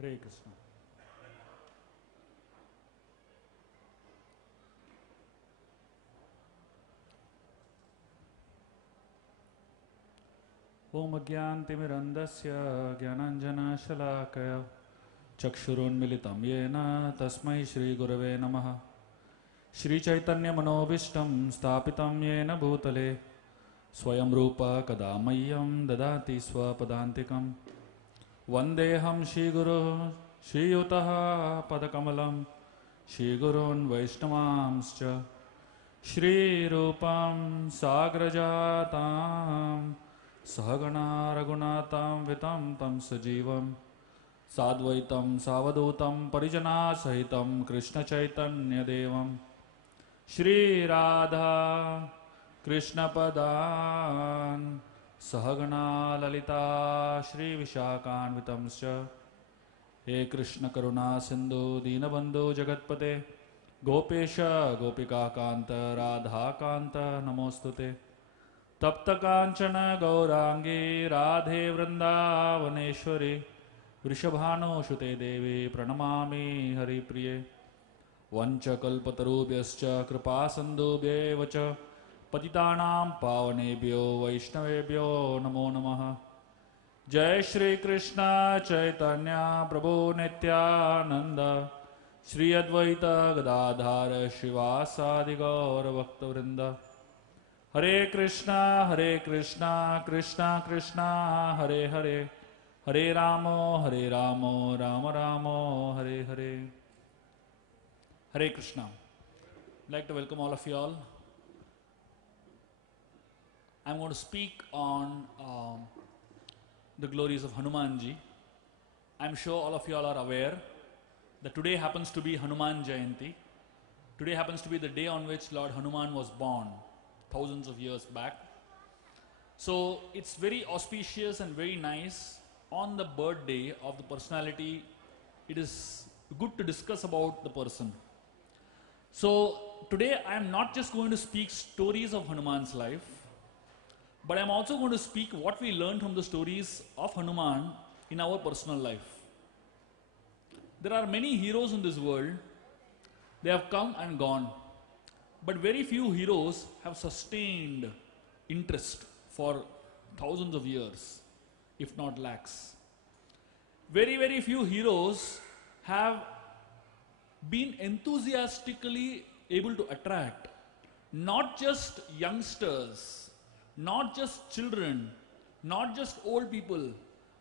Hare Krishna. Om Agyantimirandasya Gyananjanashalakaya Chakshurunmilitam Yena Tasmai Shri Gurave Namaha Shri Chaitanya Manobishtam Stapitam Yena Bhutale Swayam Rupa Kadamayam Dadati Swapadantikam Vandeham Shri Guru Shri Yutaha Padakamalam Shri Gurun Vaishnavamscha Shri Rupam Sagrajatam Sahagana Raghunatam Vitam Tam Sajivam Sadvaitam Savadutam Parijana Sahitam Krishna Chaitanya Devam Shri Radha Krishna Padan Sahagana Lalita Shri Vishakan Vitamscha He Krishna Karuna Sindhu Dinabandhu Jagatpate Gopesha Gopika Kanta Radha Kanta Namostute Tapta Kanchana Gaurangi Radhe Vrindavaneshwari Vrishabhano Shute Devi Pranamami Hari Priye Vancha Kalpatarubhyascha Kripa Sandubhyevacha Patitanam Pavanebhyo Vaishnavebhyo Namo Namaha Jai Shri Krishna Chaitanya Prabhu Nityananda Shri Advaita Gadadhara Shivasadi Gaura Bhakta Vrinda Hare Krishna Krishna Krishna Hare Hare Hare Ramo Ramo Ramo Hare Hare Hare Krishna. I'd like to welcome all of you all. I'm going to speak on the glories of Hanumanji. I'm sure all of you all are aware that today happens to be Hanuman Jayanti. Today happens to be the day on which Lord Hanuman was born, thousands of years back. So it's very auspicious and very nice on the birthday of the personality. It is good to discuss about the person. So today I am not just going to speak stories of Hanuman's life, but I am also going to speak what we learned from the stories of Hanuman in our personal life. There are many heroes in this world. They have come and gone. But very few heroes have sustained interest for thousands of years, if not lakhs. Very few heroes have been enthusiastically able to attract not just youngsters, not just children, not just old people,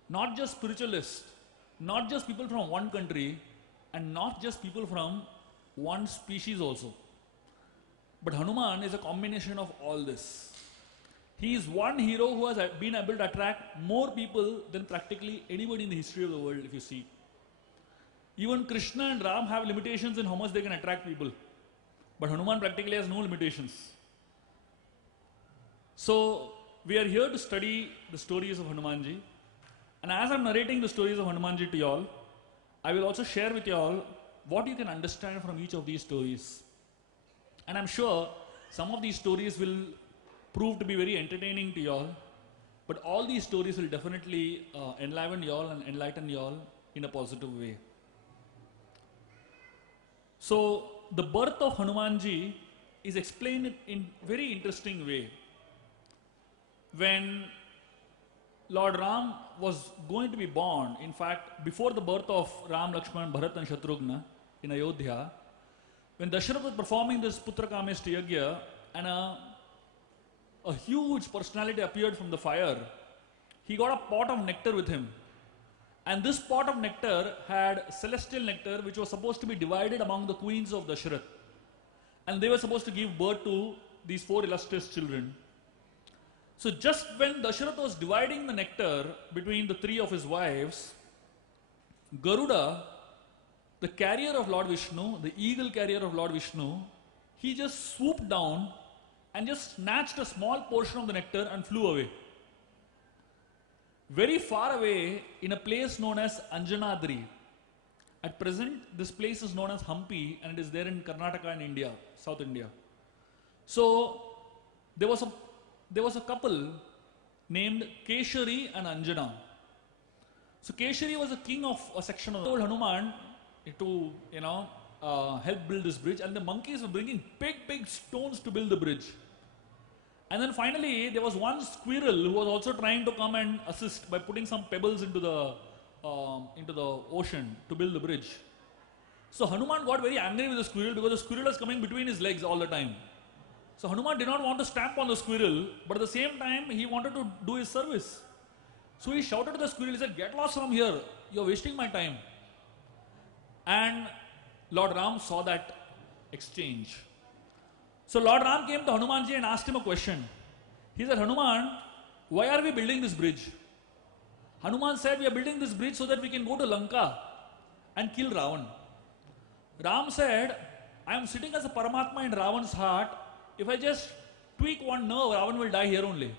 not just spiritualists, not just people from one country, and not just people from one species also. But Hanuman is a combination of all this. He is one hero who has been able to attract more people than practically anybody in the history of the world, if you see. Even Krishna and Ram have limitations in how much they can attract people. But Hanuman practically has no limitations. So, we are here to study the stories of Hanumanji. And as I am narrating the stories of Hanumanji to you all, I will also share with you all what you can understand from each of these stories. And I'm sure some of these stories will prove to be very entertaining to you all, but all these stories will definitely enliven you all and enlighten you all in a positive way. So, the birth of Hanumanji is explained in very interesting way. When Lord Ram was going to be born, in fact, before the birth of Ram, Lakshman, Bharat and Shatrughna in Ayodhya, when Dasharatha was performing this Putra Kameshti Yagya and a huge personality appeared from the fire, he got a pot of nectar with him. And this pot of nectar had celestial nectar which was supposed to be divided among the queens of Dasharath. And they were supposed to give birth to these 4 illustrious children. So just when Dasharatha was dividing the nectar between the 3 of his wives, Garuda, the carrier of Lord Vishnu, the eagle carrier of Lord Vishnu, he just swooped down and just snatched a small portion of the nectar and flew away. Very far away in a place known as Anjanadri. At present, this place is known as Hampi and it is there in Karnataka in India, South India. So, there was a couple named Keshari and Anjana. So Keshari was a king of a section of told Hanuman to, help build this bridge, and the monkeys were bringing big stones to build the bridge. And then finally, there was one squirrel who was also trying to come and assist by putting some pebbles into the ocean to build the bridge. So Hanuman got very angry with the squirrel because the squirrel was coming between his legs all the time. So Hanuman did not want to stamp on the squirrel, but at the same time, he wanted to do his service. So he shouted to the squirrel, he said, "Get lost from here, you're wasting my time." And Lord Ram saw that exchange. So Lord Ram came to Hanumanji and asked him a question. He said, "Hanuman, why are we building this bridge?" Hanuman said, "We are building this bridge so that we can go to Lanka and kill Ravan." Ram said, "I am sitting as a Paramatma in Ravan's heart. If I just tweak one nerve, Ravan will die here only.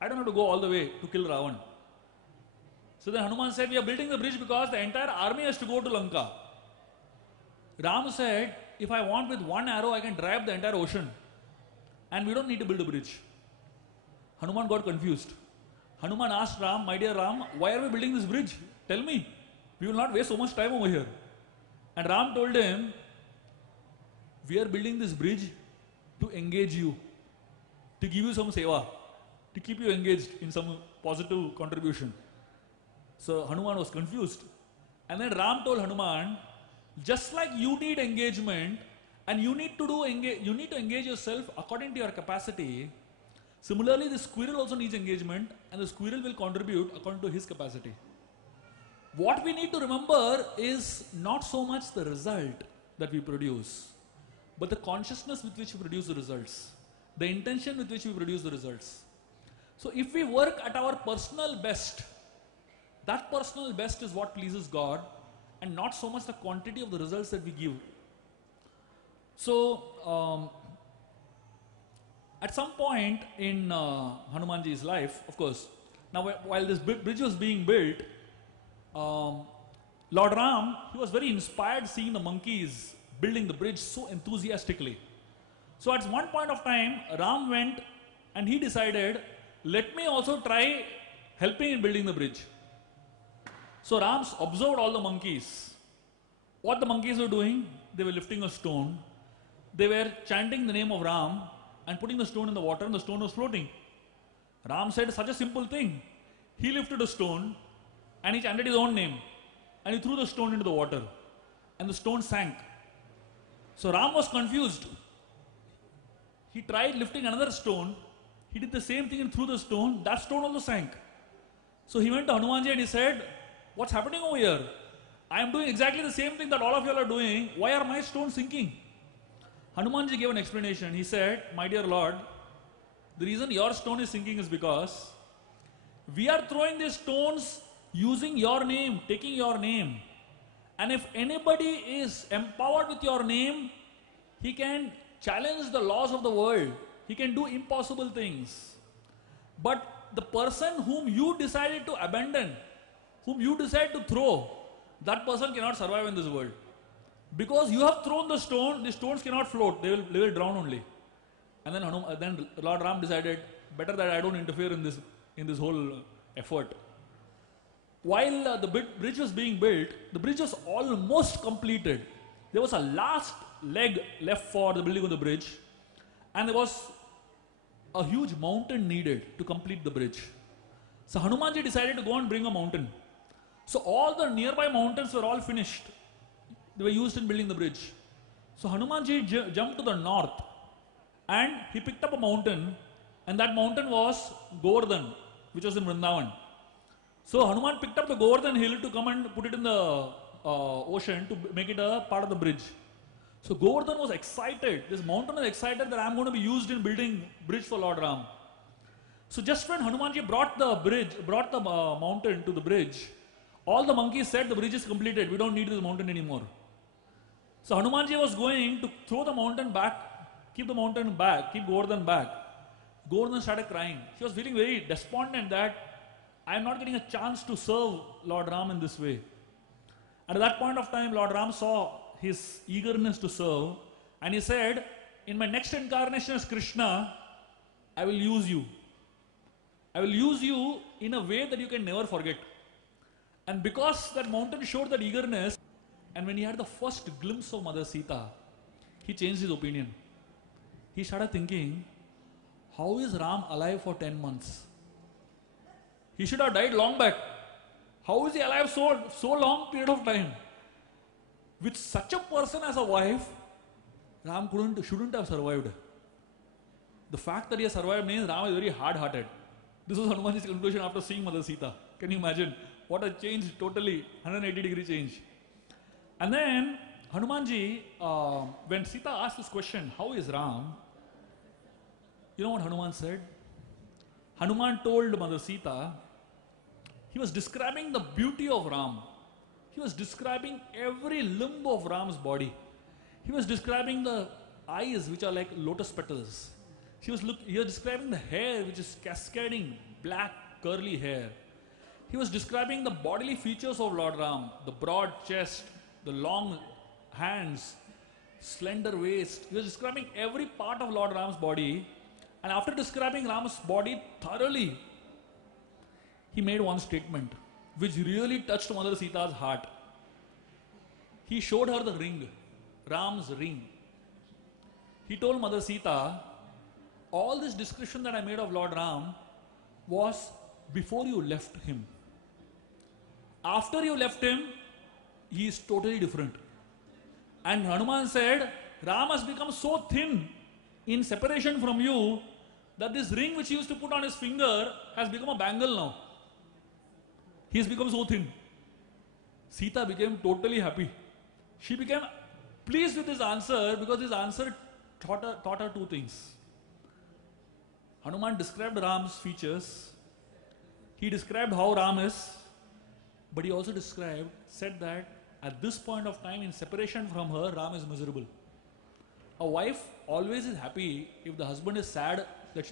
I don't have to go all the way to kill Ravan." So then Hanuman said, "We are building the bridge because the entire army has to go to Lanka." Ram said, "If I want with one arrow, I can dry up the entire ocean. And we don't need to build a bridge." Hanuman got confused. Hanuman asked Ram, "My dear Ram, why are we building this bridge? Tell me. We will not waste so much time over here." And Ram told him, "We are building this bridge to engage you, to give you some seva, to keep you engaged in some positive contribution." So Hanuman was confused. And then Ram told Hanuman, "Just like you need engagement and you need to engage yourself according to your capacity, similarly the squirrel also needs engagement and the squirrel will contribute according to his capacity." What we need to remember is not so much the result that we produce, but the consciousness with which we produce the results, the intention with which we produce the results. So if we work at our personal best, that personal best is what pleases God, and not so much the quantity of the results that we give. So, at some point in Hanumanji's life, of course, now while this bridge was being built, Lord Ram, he was very inspired seeing the monkeys building the bridge so enthusiastically. So at one point of time, Ram went and he decided, "Let me also try helping in building the bridge." So Ram observed all the monkeys. What the monkeys were doing, they were lifting a stone. They were chanting the name of Ram and putting the stone in the water, and the stone was floating. Ram said, "Such a simple thing." He lifted a stone and he chanted his own name and he threw the stone into the water and the stone sank. So Ram was confused. He tried lifting another stone. He did the same thing and threw the stone. That stone also sank. So he went to Hanumanji and he said, "What's happening over here? I am doing exactly the same thing that all of you are doing. Why are my stones sinking?" Hanumanji gave an explanation. He said, "My dear Lord, the reason your stone is sinking is because we are throwing these stones using your name, taking your name. And if anybody is empowered with your name, he can challenge the laws of the world. He can do impossible things. But the person whom you decided to abandon, whom you decide to throw, that person cannot survive in this world. Because you have thrown the stones cannot float, they will drown only." And then Lord Ram decided, better that I don't interfere in this whole effort. While the bridge was being built, the bridge was almost completed. There was a last leg left for the building of the bridge, and there was a huge mountain needed to complete the bridge. So Hanumanji decided to go and bring a mountain. So all the nearby mountains were all finished. They were used in building the bridge. So Hanumanji jumped to the north and he picked up a mountain, and that mountain was Govardhan, which was in Vrindavan. So Hanuman picked up the Govardhan hill to come and put it in the ocean to make it a part of the bridge. So Govardhan was excited. This mountain was excited that I am going to be used in building bridge for Lord Ram. So just when Hanumanji brought the mountain to the bridge, all the monkeys said, "The bridge is completed. We don't need this mountain anymore." So Hanumanji was going to throw the mountain back, keep the mountain back, keep Govardhan back. Govardhan started crying. He was feeling very despondent that I am not getting a chance to serve Lord Ram in this way. And at that point of time, Lord Ram saw his eagerness to serve, and he said, "In my next incarnation as Krishna, I will use you. I will use you in a way that you can never forget." And because that mountain showed that eagerness, and when he had the first glimpse of Mother Sita, he changed his opinion. He started thinking, how is Ram alive for 10 months? He should have died long back. How is he alive so long period of time? With such a person as a wife, Ram shouldn't have survived. The fact that he has survived means Ram is very hard-hearted. This was Hanumanji's conclusion after seeing Mother Sita. Can you imagine? What a change, totally 180-degree change. And then Hanumanji, when Sita asked this question, how is Ram? You know what Hanuman said? Hanuman told Mother Sita, he was describing the beauty of Ram. He was describing every limb of Ram's body. He was describing the eyes which are like lotus petals. He was describing the hair which is cascading, black curly hair. He was describing the bodily features of Lord Ram, the broad chest, the long hands, slender waist. He was describing every part of Lord Ram's body. And after describing Ram's body thoroughly, he made one statement which really touched Mother Sita's heart. He showed her the ring, Ram's ring. He told Mother Sita, all this description that I made of Lord Ram was before you left him. After you left him, he is totally different. And Hanuman said, Ram has become so thin in separation from you that this ring which he used to put on his finger has become a bangle now. He has become so thin. Sita became totally happy. She became pleased with his answer because his answer taught her two things. Hanuman described Ram's features. He described how Ram is. But he also said that at this point of time, in separation from her, Ram is miserable. A wife always is happy if the husband is sad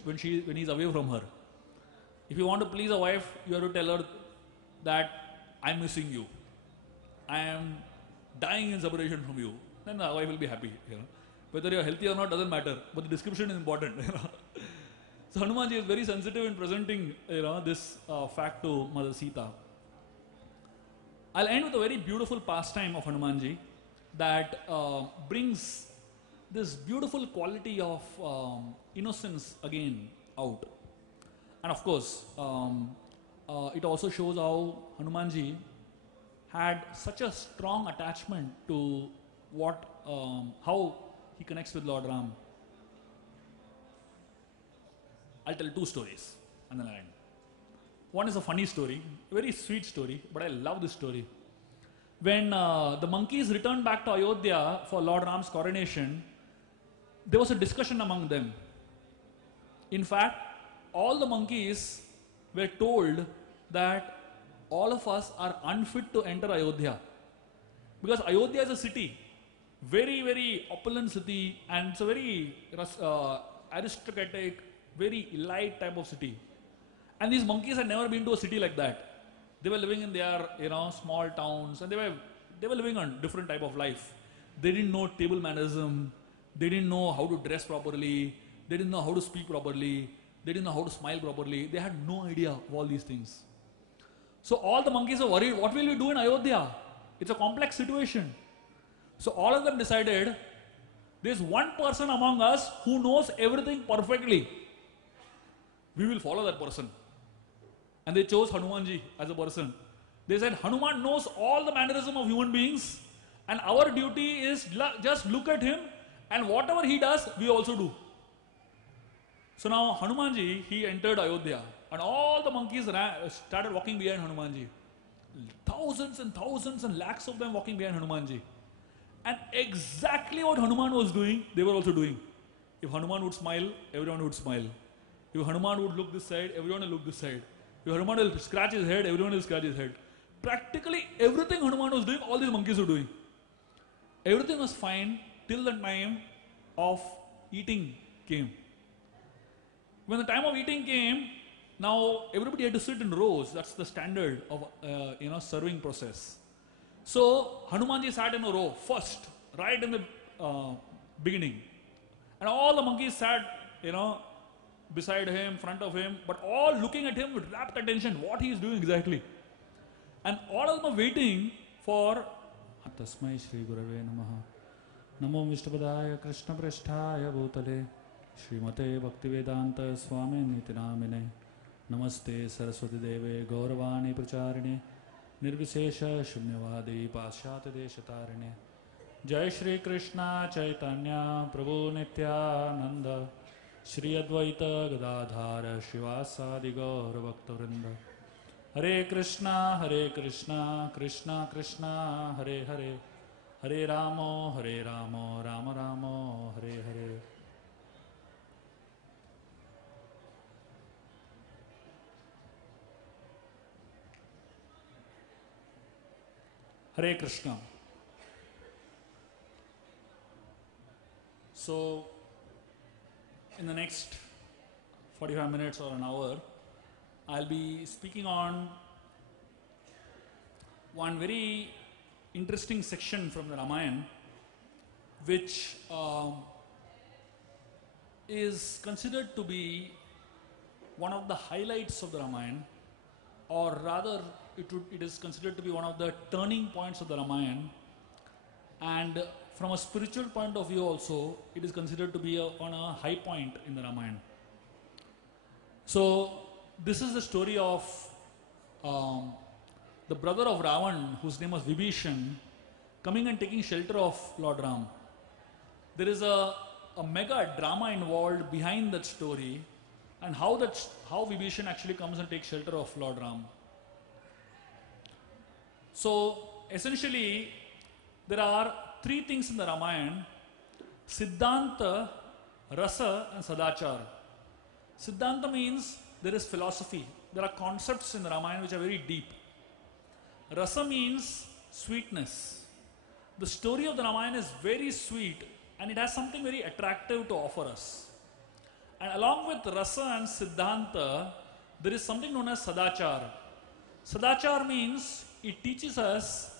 when he is away from her. If you want to please a wife, you have to tell her that I am missing you. I am dying in separation from you. Then the wife will be happy. Whether you are healthy or not doesn't matter, but the description is important. So Hanumanji is very sensitive in presenting this fact to Mother Sita. I'll end with a very beautiful pastime of Hanumanji that brings this beautiful quality of innocence again out. And of course, it also shows how Hanumanji had such a strong attachment to how he connects with Lord Ram. I'll tell two stories and then I'll end. One is a funny story, a very sweet story, but I love this story. When the monkeys returned back to Ayodhya for Lord Ram's coronation, there was a discussion among them. In fact, all the monkeys were told that all of us are unfit to enter Ayodhya. Because Ayodhya is a city, very, very opulent city, and it's a very aristocratic, very elite type of city. And these monkeys had never been to a city like that. They were living in their, small towns, and they were living on different type of life. They didn't know table mannerism. They didn't know how to dress properly. They didn't know how to speak properly. They didn't know how to smile properly. They had no idea of all these things. So all the monkeys were worried, what will we do in Ayodhya? It's a complex situation. So all of them decided, there's one person among us who knows everything perfectly. We will follow that person. And they chose Hanumanji as a person. They said, Hanuman knows all the mannerism of human beings, and our duty is just look at him, and whatever he does, we also do. So now Hanumanji, he entered Ayodhya, and all the monkeys started walking behind Hanumanji. Thousands and thousands and lakhs of them walking behind Hanumanji. And exactly what Hanuman was doing, they were also doing. If Hanuman would smile, everyone would smile. If Hanuman would look this side, everyone will look this side. If Hanuman will scratch his head, everyone will scratch his head. Practically everything Hanuman was doing, all these monkeys were doing. Everything was fine till the time of eating came. When the time of eating came, now everybody had to sit in rows. That's the standard of serving process. So Hanumanji sat in a row first, right in the beginning, and all the monkeys sat, beside him, front of him, but all looking at him with rapt attention, what he is doing exactly. And all of them are waiting for Tasmai Shri Gurave Namaha Namo Vishnupadaya Krishna Prasthaya Bhutale Srimate Bhaktivedanta Swami Nitinamine Namaste Saraswati Deve Gauravani Pracharine Nirvisesha Shunyavadi Pasyat Deshatarine Jai Shri Krishna Chaitanya Prabhu Nityananda Shri Advaita Gadadhara Shivasadi Gaura Bhaktavrinda Hare Krishna Krishna Krishna Hare Hare Hare Ramo Rama Ramo Hare Hare. Hare Krishna. So, in the next 45 minutes or an hour, I'll be speaking on one very interesting section from the Ramayana, which is considered to be one of the highlights of the Ramayana, or rather it is considered to be one of the turning points of the Ramayana, and from a spiritual point of view also, it is considered to be on a high point in the Ramayana. So, this is the story of the brother of Ravan, whose name was Vibhishan, coming and taking shelter of Lord Ram. There is a mega drama involved behind that story, and how Vibhishan actually comes and takes shelter of Lord Ram. So, essentially, there are three things in the Ramayana: Siddhanta, Rasa and Sadachar. Siddhanta means there is philosophy. There are concepts in the Ramayana which are very deep. Rasa means sweetness. The story of the Ramayana is very sweet and it has something very attractive to offer us. And along with Rasa and Siddhanta, there is something known as Sadachar. Sadachar means it teaches us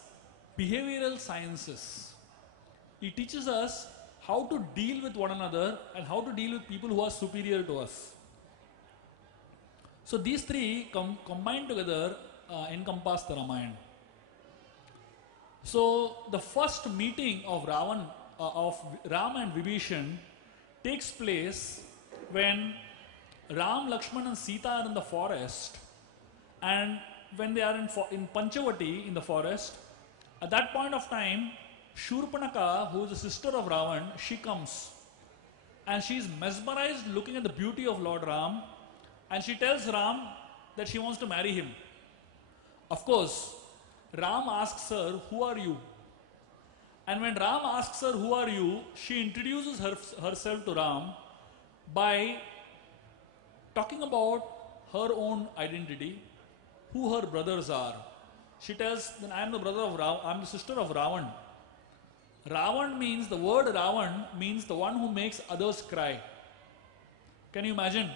behavioral sciences. It teaches us how to deal with one another and how to deal with people who are superior to us. So these three combined together encompass the Ramayana. So the first meeting of Ram and Vibhishan takes place when Ram, Lakshman and Sita are in the forest, and when they are in Panchavati in the forest, at that point of time, Shurpanaka, who is the sister of Ravan, she comes and she is mesmerized looking at the beauty of Lord Ram, and she tells Ram that she wants to marry him. Of course, Ram asks her, "Who are you?" And when Ram asks her, "Who are you?" she introduces herself to Ram by talking about her own identity, who her brothers are. She tells, "Then I am the brother of Ravan, I am the sister of Ravan." Ravan means, the word Ravan means the one who makes others cry. Can you imagine?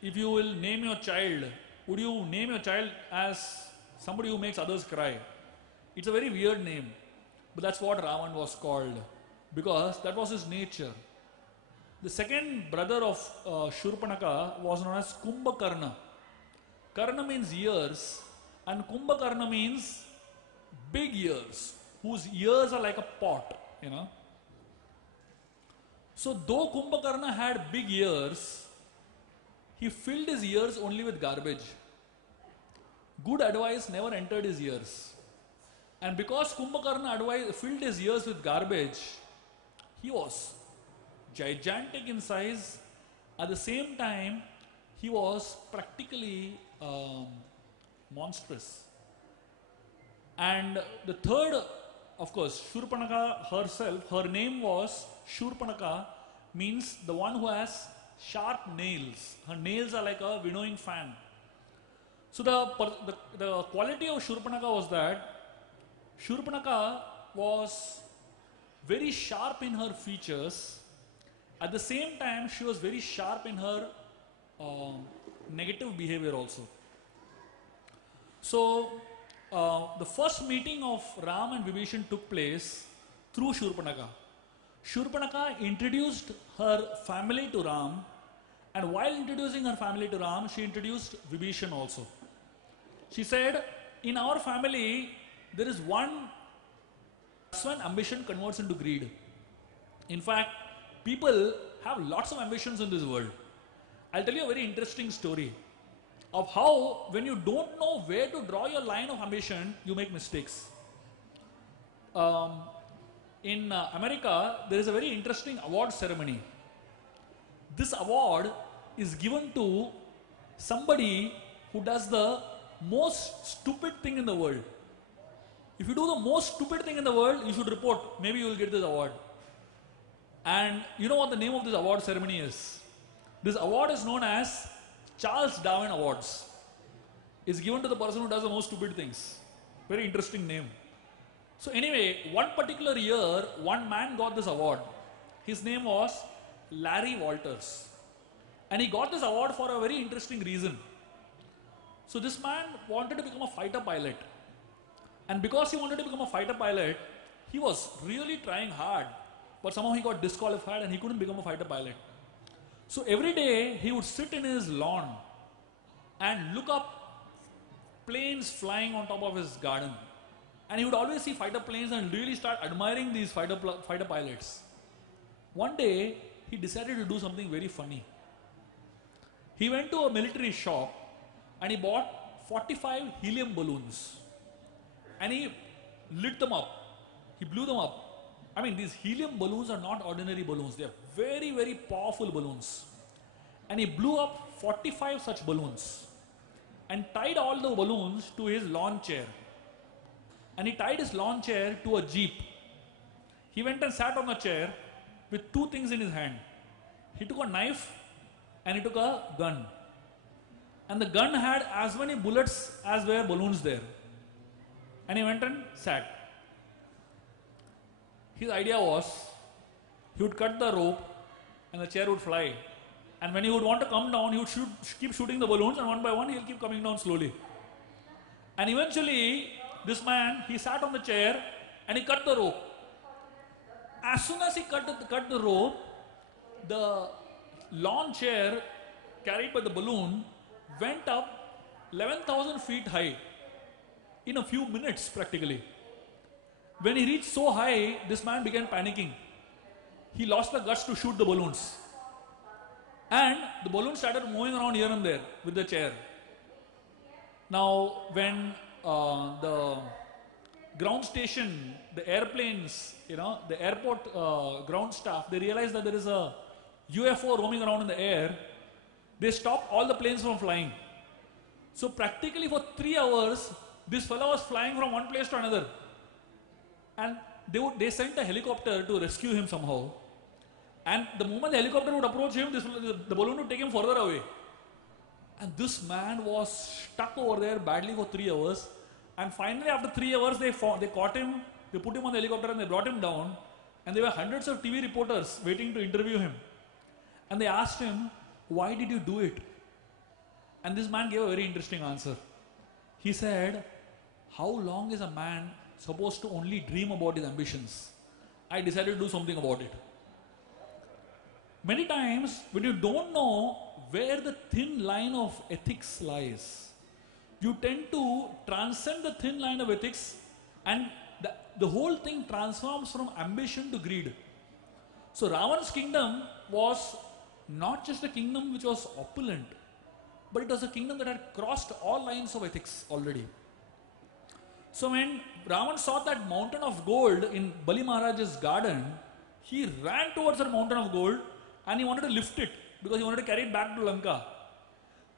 If you will name your child, would you name your child as somebody who makes others cry? It's a very weird name. But that's what Ravan was called, because that was his nature. The second brother of Shurpanaka was known as Kumbhakarna. Karna means ears, and Kumbhakarna means big ears, whose ears are like a pot, you know. So though Kumbhakarna had big ears, he filled his ears only with garbage. Good advice never entered his ears. And because Kumbhakarna filled his ears with garbage, he was gigantic in size. At the same time, he was practically monstrous. And the third, of course, Shurpanaka herself, her name was Shurpanaka, means the one who has sharp nails. Her nails are like a winnowing fan. So the quality of Shurpanaka was that Shurpanaka was very sharp in her features. At the same time, she was very sharp in her negative behavior also. So the first meeting of Ram and Vibhishan took place through Shurpanaka. Shurpanaka introduced her family to Ram, and while introducing her family to Ram, she introduced Vibhishan also. She said, in our family, there is one, that's when ambition converts into greed. In fact, people have lots of ambitions in this world. I'll tell you a very interesting story of how, when you don't know where to draw your line of ambition, you make mistakes. In America, there is a very interesting award ceremony. This award is given to somebody who does the most stupid thing in the world. If you do the most stupid thing in the world, you should report. Maybe you will get this award. And you know what the name of this award ceremony is? This award is known as Charles Darwin Awards. It's given to the person who does the most stupid things. Very interesting name. So anyway, one particular year, one man got this award. His name was Larry Walters. And he got this award for a very interesting reason. So this man wanted to become a fighter pilot. And because he wanted to become a fighter pilot, he was really trying hard. But somehow he got disqualified and he couldn't become a fighter pilot. So every day he would sit in his lawn and look up planes flying on top of his garden. And he would always see fighter planes and really start admiring these fighter pilots. One day, he decided to do something very funny. He went to a military shop and he bought 45 helium balloons. And he lit them up. He blew them up. I mean, these helium balloons are not ordinary balloons. They are very, very powerful balloons. And he blew up 45 such balloons and tied all the balloons to his lawn chair. And he tied his lawn chair to a jeep. He went and sat on the chair with two things in his hand. He took a knife and he took a gun. And the gun had as many bullets as were balloons there. And he went and sat. His idea was, he would cut the rope and the chair would fly. And when he would want to come down, he would keep shooting the balloons, and one by one he'll keep coming down slowly. And eventually, this man, he sat on the chair and he cut the rope. As soon as he cut the rope, the lawn chair carried by the balloon went up 11,000 feet high in a few minutes practically. When he reached so high, this man began panicking. He lost the guts to shoot the balloons. And the balloon started moving around here and there with the chair. Now, when the ground station, the airplanes, the airport ground staff, they realized that there is a UFO roaming around in the air, they stopped all the planes from flying. So practically for 3 hours, this fellow was flying from one place to another. And they sent a helicopter to rescue him somehow. And the moment the helicopter would approach him, the balloon would take him further away. And this man was stuck over there badly for 3 hours. And finally, after 3 hours, they caught him, they put him on the helicopter and they brought him down. And there were hundreds of TV reporters waiting to interview him. And they asked him, why did you do it? And this man gave a very interesting answer. He said, how long is a man supposed to only dream about his ambitions? I decided to do something about it. Many times, when you don't know where the thin line of ethics lies, you tend to transcend the thin line of ethics, and the whole thing transforms from ambition to greed. So Ravan's kingdom was not just a kingdom which was opulent, but it was a kingdom that had crossed all lines of ethics already. So when Ravan saw that mountain of gold in Bali Maharaj's garden, he ran towards that mountain of gold and he wanted to lift it because he wanted to carry it back to Lanka.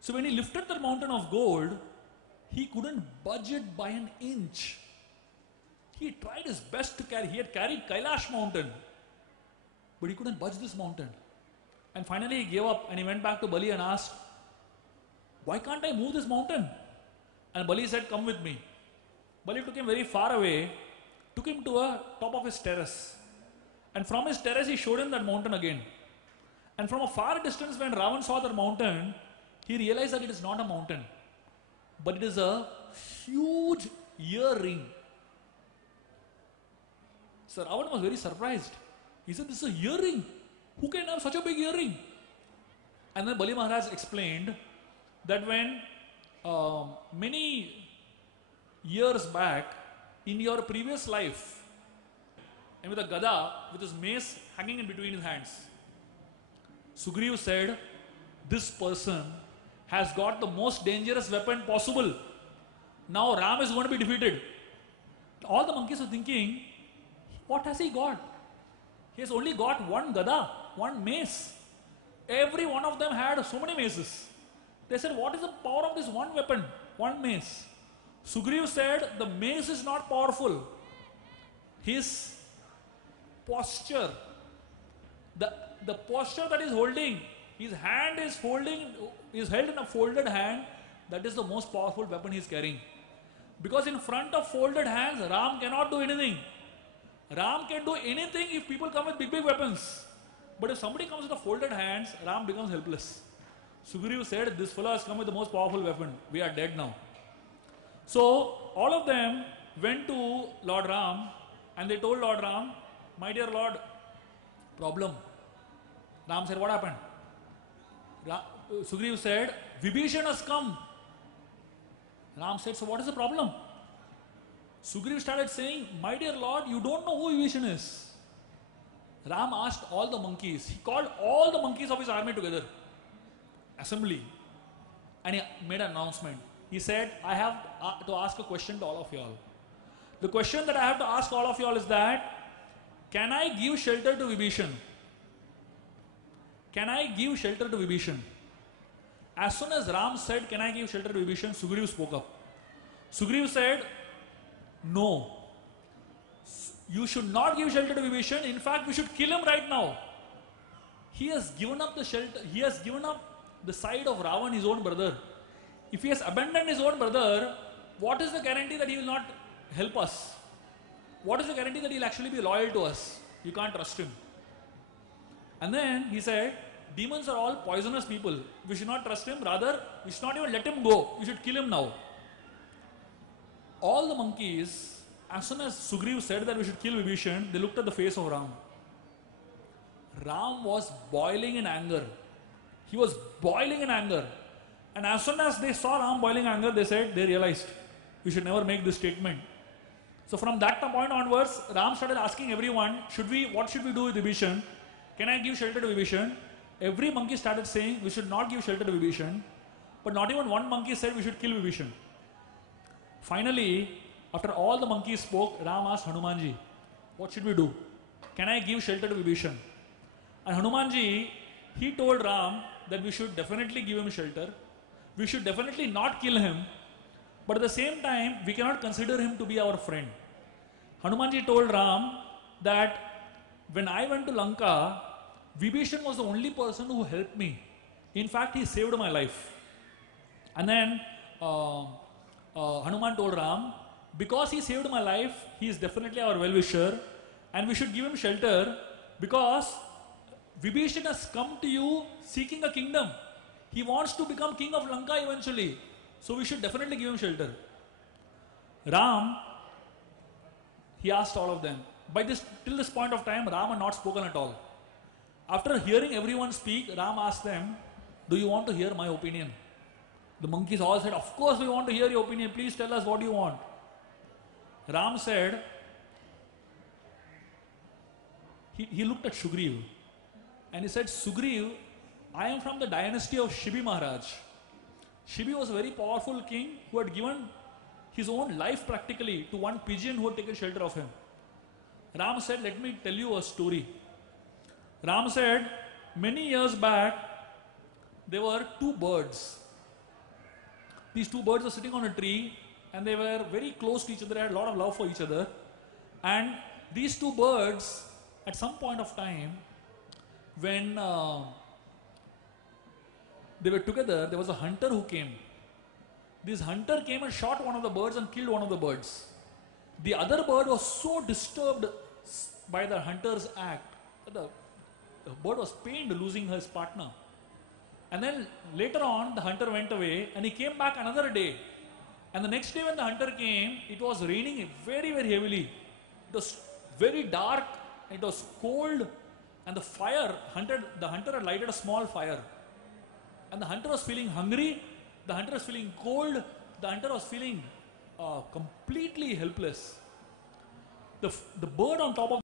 So when he lifted that mountain of gold, he couldn't budge it by an inch. He tried his best to carry. He had carried Kailash mountain, but he couldn't budge this mountain. And finally he gave up and he went back to Bali and asked, why can't I move this mountain? And Bali said, come with me. Bali took him very far away, took him to a top of his terrace. And from his terrace he showed him that mountain again. And from a far distance, when Ravan saw that mountain, he realized that it is not a mountain, but it is a huge earring. So Ravan was very surprised. He said, this is a earring. Who can have such a big earring? And then Bali Maharaj explained that when many years back, in your previous life, and with a gada with his mace hanging in between his hands. Sugriv said, this person has got the most dangerous weapon possible. Now Ram is going to be defeated. All the monkeys were thinking, what has he got? He has only got one gada, one mace. Every one of them had so many maces. They said, what is the power of this one weapon, one mace? Sugriv said, the mace is not powerful. His posture, the posture that he's holding, his hand is held in a folded hand, that is the most powerful weapon he's carrying. Because in front of folded hands, Ram cannot do anything. Ram can do anything if people come with big weapons. But if somebody comes with a folded hands, Ram becomes helpless. Sugriv said, this fellow has come with the most powerful weapon. We are dead now. So all of them went to Lord Ram and they told Lord Ram, my dear Lord, problem. Ram said, what happened? Sugriv said, Vibhishan has come. Ram said, so what is the problem? Sugriv started saying, my dear Lord, you don't know who Vibhishan is. Ram asked all the monkeys. He called all the monkeys of his army together. Assembly. And he made an announcement. He said, I have to ask a question to all of y'all. The question that I have to ask all of y'all is that, can I give shelter to Vibhishan? Can I give shelter to Vibhishan? As soon as Ram said, can I give shelter to Vibhishan, Sugriv spoke up. Sugriv said, no. You should not give shelter to Vibhishan. In fact, we should kill him right now. He has given up the shelter. He has given up the side of Ravan, his own brother. If he has abandoned his own brother, what is the guarantee that he will not help us? What is the guarantee that he will actually be loyal to us? You can't trust him. And then he said, demons are all poisonous people. We should not trust him. Rather, we should not even let him go. We should kill him now. All the monkeys, as soon as Sugriv said that we should kill Vibhishan, they looked at the face of Ram. Ram was boiling in anger. He was boiling in anger. And as soon as they saw Ram boiling in anger, they realized, we should never make this statement. So from that point onwards, Ram started asking everyone, what should we do with Vibhishan? Can I give shelter to Vibhishan? Every monkey started saying, we should not give shelter to Vibhishan. But not even one monkey said we should kill Vibhishan. Finally, after all the monkeys spoke, Ram asked Hanumanji, what should we do? Can I give shelter to Vibhishan? And Hanumanji, he told Ram that we should definitely give him shelter. We should definitely not kill him. But at the same time, we cannot consider him to be our friend. Hanumanji told Ram that when I went to Lanka, Vibhishan was the only person who helped me. In fact, he saved my life. And then Hanuman told Ram, because he saved my life, he is definitely our well-wisher and we should give him shelter because Vibhishan has come to you seeking a kingdom. He wants to become king of Lanka eventually. So we should definitely give him shelter. Ram, he asked all of them. Till this point of time, Ram had not spoken at all. After hearing everyone speak, Ram asked them, do you want to hear my opinion? The monkeys all said, of course we want to hear your opinion. Please tell us what you want. Ram said, he looked at Sugriv and he said, Sugriv, I am from the dynasty of Shibi Maharaj. Shibi was a very powerful king who had given his own life practically to one pigeon who had taken shelter of him. Ram said, let me tell you a story. Ram said, many years back, there were two birds. These two birds were sitting on a tree and they were very close to each other, they had a lot of love for each other. And these two birds, at some point of time, when they were together, there was a hunter who came. This hunter came and shot one of the birds and killed one of the birds. The other bird was so disturbed by the hunter's act that the bird was pained losing his partner. And then later on, the hunter went away and he came back another day. And the next day when the hunter came, it was raining very, very heavily. It was very dark, and it was cold, and the hunter had lighted a small fire. And the hunter was feeling hungry, the hunter was feeling cold, the hunter was feeling completely helpless. The bird on top of